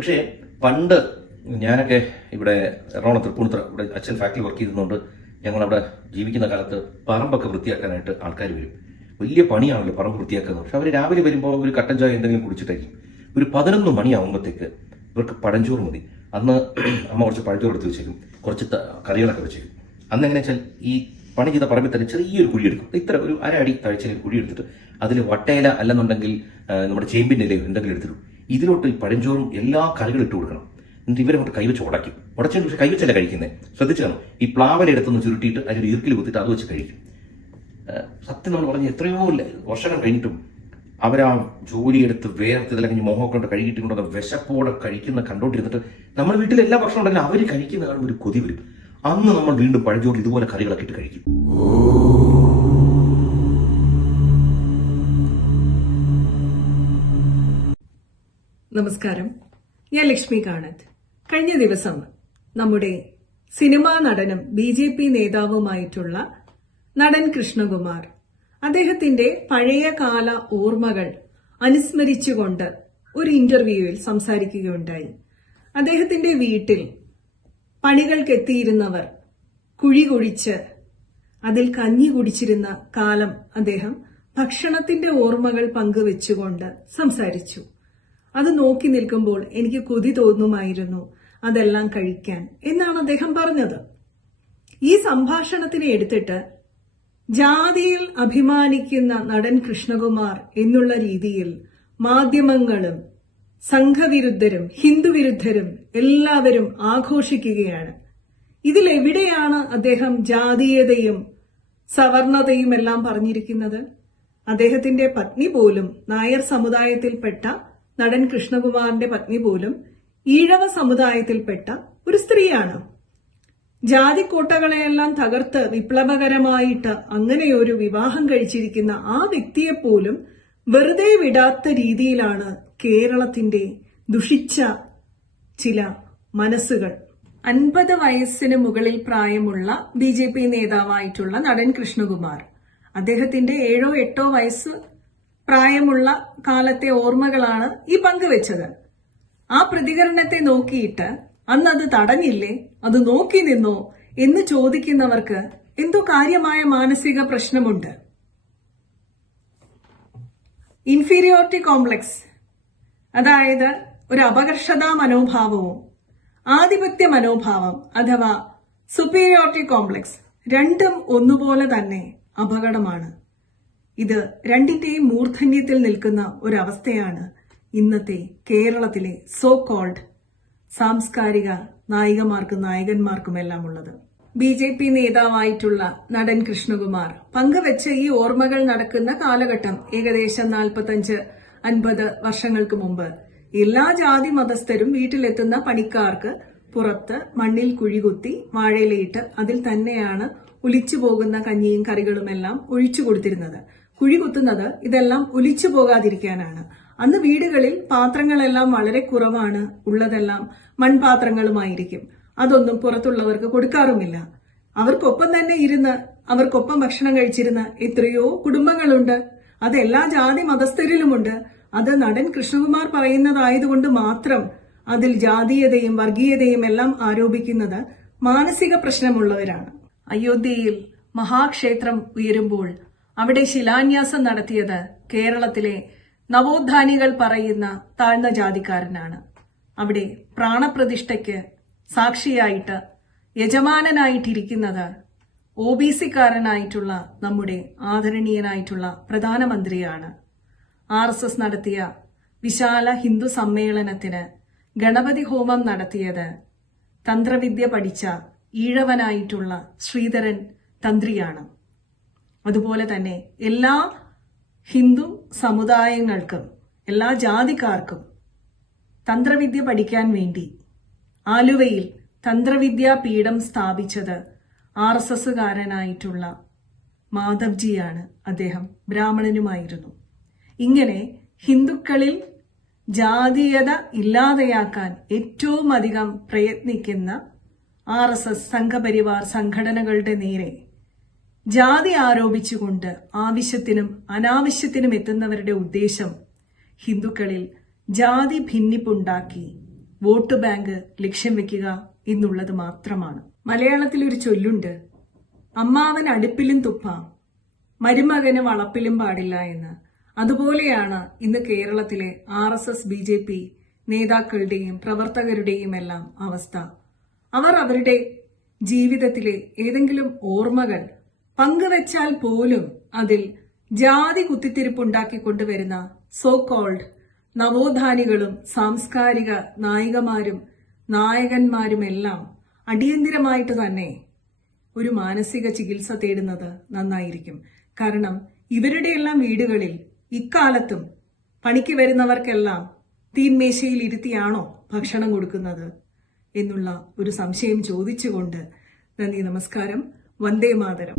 പക്ഷേ പണ്ട് ഞാനൊക്കെ ഇവിടെ എറണാകുളം തൃപ്പൂണിത്തുറ ഇവിടെ അച്ഛൻ ഫാക്ടറി വർക്ക് ചെയ്തുകൊണ്ട് ഞങ്ങളവിടെ ജീവിക്കുന്ന കാലത്ത് പറമ്പൊക്കെ വൃത്തിയാക്കാനായിട്ട് ആൾക്കാർ വരും. വലിയ പണിയാണല്ലോ പറമ്പ് വൃത്തിയാക്കുന്നത്. പക്ഷെ അവർ രാവിലെ വരുമ്പോൾ ഒരു കട്ടൻ ചായ എന്തെങ്കിലും കുടിച്ചിട്ടായിരിക്കും. ഒരു പതിനൊന്ന് മണിയാകുമ്പോഴത്തേക്ക് ഇവർക്ക് പഴഞ്ചോറ് മതി. അന്ന് അമ്മ കുറച്ച് പഴഞ്ചോറ് എടുത്ത് വെച്ചേക്കും. കുറച്ച് കറികളൊക്കെ വെച്ചേക്കും. അന്ന് എങ്ങനെ വെച്ചാൽ ഈ പണി ചെയ്ത പറമ്പിൽ തന്നെ ചെറിയൊരു കുഴി എടുക്കും. ഇത്ര ഒരു അര അടി താഴ്ചയിൽ കുഴി എടുത്തിട്ട് അതിൽ വട്ടയില അല്ലെന്നുണ്ടെങ്കിൽ നമ്മുടെ ചേമ്പിന്റെ ഇലയോ എന്തെങ്കിലും എടുത്തിടും. ഇതിലോട്ട് ഈ പഴഞ്ചോറും എല്ലാ കറികളും ഇട്ട് കൊടുക്കണം. എന്നിട്ട് ഇവരെ കൊണ്ട് കൈവച്ച് ഉടയ്ക്കും. ഉടച്ചതിന് പക്ഷേ കൈവച്ചല്ല കഴിക്കുന്നത് ശ്രദ്ധിച്ചു കാണും ഈ പ്ലാവല എടുത്തൊന്ന് ചുരുട്ടിയിട്ട് അതിൽ ഈർക്കിൽ കുത്തിയിട്ട് അത് വെച്ച് കഴിക്കും. സത്യം നമ്മൾ പറഞ്ഞ എത്രയോ വർഷങ്ങൾ കഴിഞ്ഞിട്ടും അവരാ ജോലിയെടുത്ത് വേർത്ത് കഴിഞ്ഞ് മോഹമൊക്കെ കൊണ്ട് കഴുകിയിട്ട് കൊണ്ടുവന്ന വിശപ്പോടെ കഴിക്കുന്ന കണ്ടോണ്ടിരുന്നിട്ട് നമ്മുടെ വീട്ടിൽ എല്ലാ ഭക്ഷണം ഉണ്ടെങ്കിലും അവർ കഴിക്കുന്ന കാണുമ്പോൾ ഒരു കൊതി വരും. അന്ന് നമ്മൾ വീണ്ടും പഴഞ്ചോറിൽ ഇതുപോലെ കറികളൊക്കെ ഇട്ട് കഴിക്കും. നമസ്കാരം. ഞാൻ ലക്ഷ്മി കാണത്ത്. കഴിഞ്ഞ ദിവസം നമ്മുടെ സിനിമാ നടനും ബി ജെ പി നേതാവുമായിട്ടുള്ള നടൻ കൃഷ്ണകുമാർ അദ്ദേഹത്തിന്റെ പഴയകാല ഓർമ്മകൾ അനുസ്മരിച്ചുകൊണ്ട് ഒരു ഇന്റർവ്യൂവിൽ സംസാരിക്കുകയുണ്ടായി. അദ്ദേഹത്തിന്റെ വീട്ടിൽ പണികൾക്കെത്തിയിരുന്നവർ കുഴി കുഴിച്ച് അതിൽ കഞ്ഞി കുടിച്ചിരുന്ന കാലം അദ്ദേഹം ഭക്ഷണത്തിന്റെ ഓർമ്മകൾ പങ്കുവെച്ചുകൊണ്ട് സംസാരിച്ചു. അത് നോക്കി നിൽക്കുമ്പോൾ എനിക്ക് കൊതി തോന്നുമായിരുന്നു. അതെല്ലാം കഴിക്കാൻ. എന്നാണ് അദ്ദേഹം പറഞ്ഞത്. ഈ സംഭാഷണത്തിനെ എടുത്തിട്ട് ജാതിയിൽ അഭിമാനിക്കുന്ന നടൻ കൃഷ്ണകുമാർ എന്നുള്ള രീതിയിൽ മാധ്യമങ്ങളും സംഘവിരുദ്ധരും ഹിന്ദുവിരുദ്ധരും എല്ലാവരും ആഘോഷിക്കുകയാണ്. ഇതിലെവിടെയാണ് അദ്ദേഹം ജാതീയതയും സവർണതയും എല്ലാം പറഞ്ഞിരിക്കുന്നത്? അദ്ദേഹത്തിന്റെ പത്നി പോലും നായർ സമുദായത്തിൽപ്പെട്ട നടൻ കൃഷ്ണകുമാറിന്റെ പത്നി പോലും ഈഴവ സമുദായത്തിൽപ്പെട്ട ഒരു സ്ത്രീയാണ്. ജാതിക്കോട്ടകളെയെല്ലാം തകർത്ത് വിപ്ലവകരമായിട്ട് അങ്ങനെയൊരു വിവാഹം കഴിച്ചിരിക്കുന്ന ആ വ്യക്തിയെപ്പോലും വെറുതെ വിടാത്ത രീതിയിലാണ് കേരളത്തിന്റെ ദുഷിച്ച ചില മനസ്സുകൾ. അൻപത് വയസ്സിന് മുകളിൽ പ്രായമുള്ള ബി ജെ പി നേതാവായിട്ടുള്ള നടൻ കൃഷ്ണകുമാർ. അദ്ദേഹത്തിന്റെ ഏഴോ എട്ടോ വയസ്സ് പ്രായമുള്ള കാലത്തെ ഓർമ്മകളാണ് ഈ പങ്കുവെച്ചത്. ആ പ്രതികരണത്തെ നോക്കിയിട്ട് അന്ന് അത് തടഞ്ഞില്ലേ? അത് നോക്കി നിന്നോ? എന്ന് ചോദിക്കുന്നവർക്ക് എന്തോ കാര്യമായ മാനസിക പ്രശ്നമുണ്ട്. ഇൻഫീരിയോറിറ്റി കോംപ്ലക്സ് അതായത് ഒരു അപകർഷതാ മനോഭാവവും ആധിപത്യ മനോഭാവം അഥവാ സുപ്പീരിയോറിറ്റി കോംപ്ലക്സ് രണ്ടും ഒന്നുപോലെ തന്നെ അപകടമാണ്. ഇത് രണ്ടിന്റെയും മൂർധന്യത്തിൽ നിൽക്കുന്ന ഒരവസ്ഥയാണ് ഇന്നത്തെ കേരളത്തിലെ സോ കോൾഡ് സാംസ്കാരിക നായികമാർക്കും നായകന്മാർക്കുമെല്ലാം ഉള്ളത്. ബി ജെ പി നേതാവായിട്ടുള്ള നടൻ കൃഷ്ണകുമാർ പങ്കുവച്ച ഈ ഓർമ്മകൾ നടക്കുന്ന കാലഘട്ടം ഏകദേശം നാൽപ്പത്തഞ്ച് അൻപത് വർഷങ്ങൾക്ക് മുമ്പ് എല്ലാ ജാതി മതസ്ഥരും വീട്ടിലെത്തുന്ന പണിക്കാർക്ക് പുറത്ത് മണ്ണിൽ കുഴികുത്തി വാഴയിലയിട്ട് അതിൽ തന്നെയാണ് ഒലിച്ചു പോകുന്ന കഞ്ഞിയും കറികളുമെല്ലാം ഒഴിച്ചു കൊടുത്തിരുന്നത്. കുഴി കുത്തുന്നത് ഇതെല്ലാം ഒലിച്ചു പോകാതിരിക്കാനാണ്. അന്ന് വീടുകളിൽ പാത്രങ്ങളെല്ലാം വളരെ കുറവാണ്. ഉള്ളതെല്ലാം മൺപാത്രങ്ങളുമായിരിക്കും. അതൊന്നും പുറത്തുള്ളവർക്ക് കൊടുക്കാറുമില്ല. അവർക്കൊപ്പം തന്നെ ഇരുന്ന് അവർക്കൊപ്പം ഭക്ഷണം കഴിച്ചിരുന്ന എത്രയോ കുടുംബങ്ങളുണ്ട്. അത് എല്ലാ ജാതി മതസ്ഥരിലുമുണ്ട്. അത് നടൻ കൃഷ്ണകുമാർ പറയുന്നതായതുകൊണ്ട് മാത്രം അതിൽ ജാതീയതയും വർഗീയതയും എല്ലാം ആരോപിക്കുന്നത് മാനസിക പ്രശ്നമുള്ളവരാണ്. അയോധ്യയിൽ മഹാക്ഷേത്രം ഉയരുമ്പോൾ അവിടെ ശിലാന്യാസം നടത്തിയത് കേരളത്തിലെ നവോത്ഥാനികൾ പറയുന്ന താഴ്ന്ന ജാതിക്കാരനാണ്. അവിടെ പ്രാണപ്രതിഷ്ഠയ്ക്ക് സാക്ഷിയായിട്ട് യജമാനനായിട്ടിരിക്കുന്നത് ഒ ബി സിക്കാരനായിട്ടുള്ള നമ്മുടെ ആദരണീയനായിട്ടുള്ള പ്രധാനമന്ത്രിയാണ്. ആർ എസ് എസ് നടത്തിയ വിശാല ഹിന്ദു സമ്മേളനത്തിന് ഗണപതി ഹോമം നടത്തിയത് തന്ത്രവിദ്യ പഠിച്ച ഈഴവനായിട്ടുള്ള ശ്രീധരൻ തന്ത്രിയാണ്. അതുപോലെ തന്നെ എല്ലാ ഹിന്ദു സമുദായങ്ങൾക്കും എല്ലാ ജാതിക്കാർക്കും തന്ത്രവിദ്യ പഠിക്കാൻ വേണ്ടി ആലുവയിൽ തന്ത്രവിദ്യാ പീഠം സ്ഥാപിച്ചത് ആർ എസ് എസ്സുകാരനായിട്ടുള്ള മാധവ്ജിയാണ് അദ്ദേഹം. ബ്രാഹ്മണനുമായിരുന്നു. ഇങ്ങനെ ഹിന്ദുക്കളിൽ ജാതീയത ഇല്ലാതെയാക്കാൻ ഏറ്റവും അധികം പ്രയത്നിക്കുന്ന ആർ എസ് എസ് സംഘപരിവാർ സംഘടനകളുടെ നേരെ. ജാതി ആരോപിച്ചുകൊണ്ട് ആവശ്യത്തിനും അനാവശ്യത്തിനും എത്തുന്നവരുടെ ഉദ്ദേശം ഹിന്ദുക്കളിൽ ജാതി ഭിന്നിപ്പുണ്ടാക്കി വോട്ട് ബാങ്ക് ലക്ഷ്യം വെക്കുക എന്നുള്ളത് മാത്രമാണ്. മലയാളത്തിൽ ഒരു ചൊല്ലുണ്ട് അമ്മാവൻ അടുപ്പിലും തുപ്പാം മരുമകന് വളപ്പിലും പാടില്ല എന്ന്. അതുപോലെയാണ് ഇന്ന് കേരളത്തിലെ R S S B J P നേതാക്കളുടെയും പ്രവർത്തകരുടെയും എല്ലാം അവസ്ഥ. അവർ അവരുടെ ജീവിതത്തിലെ ഏതെങ്കിലും ഓർമ്മകൾ പങ്കുവച്ചാൽ പോലും അതിൽ ജാതി കുത്തിത്തിരിപ്പുണ്ടാക്കി കൊണ്ടുവരുന്ന സോ കോൾഡ് നവോത്ഥാനികളും സാംസ്കാരിക നായികമാരും നായകന്മാരുമെല്ലാം അടിയന്തിരമായിട്ട് തന്നെ ഒരു മാനസിക ചികിത്സ തേടുന്നത് നന്നായിരിക്കും. കാരണം ഇവരുടെയെല്ലാം വീടുകളിൽ ഇക്കാലത്തും പണിക്ക് വരുന്നവർക്കെല്ലാം തീന്മേശയിൽ ഇരുത്തിയാണോ ഭക്ഷണം കൊടുക്കുന്നത്? എന്നുള്ള ഒരു സംശയം ചോദിച്ചുകൊണ്ട് നന്ദി നമസ്കാരം. വന്ദേ മാതരം.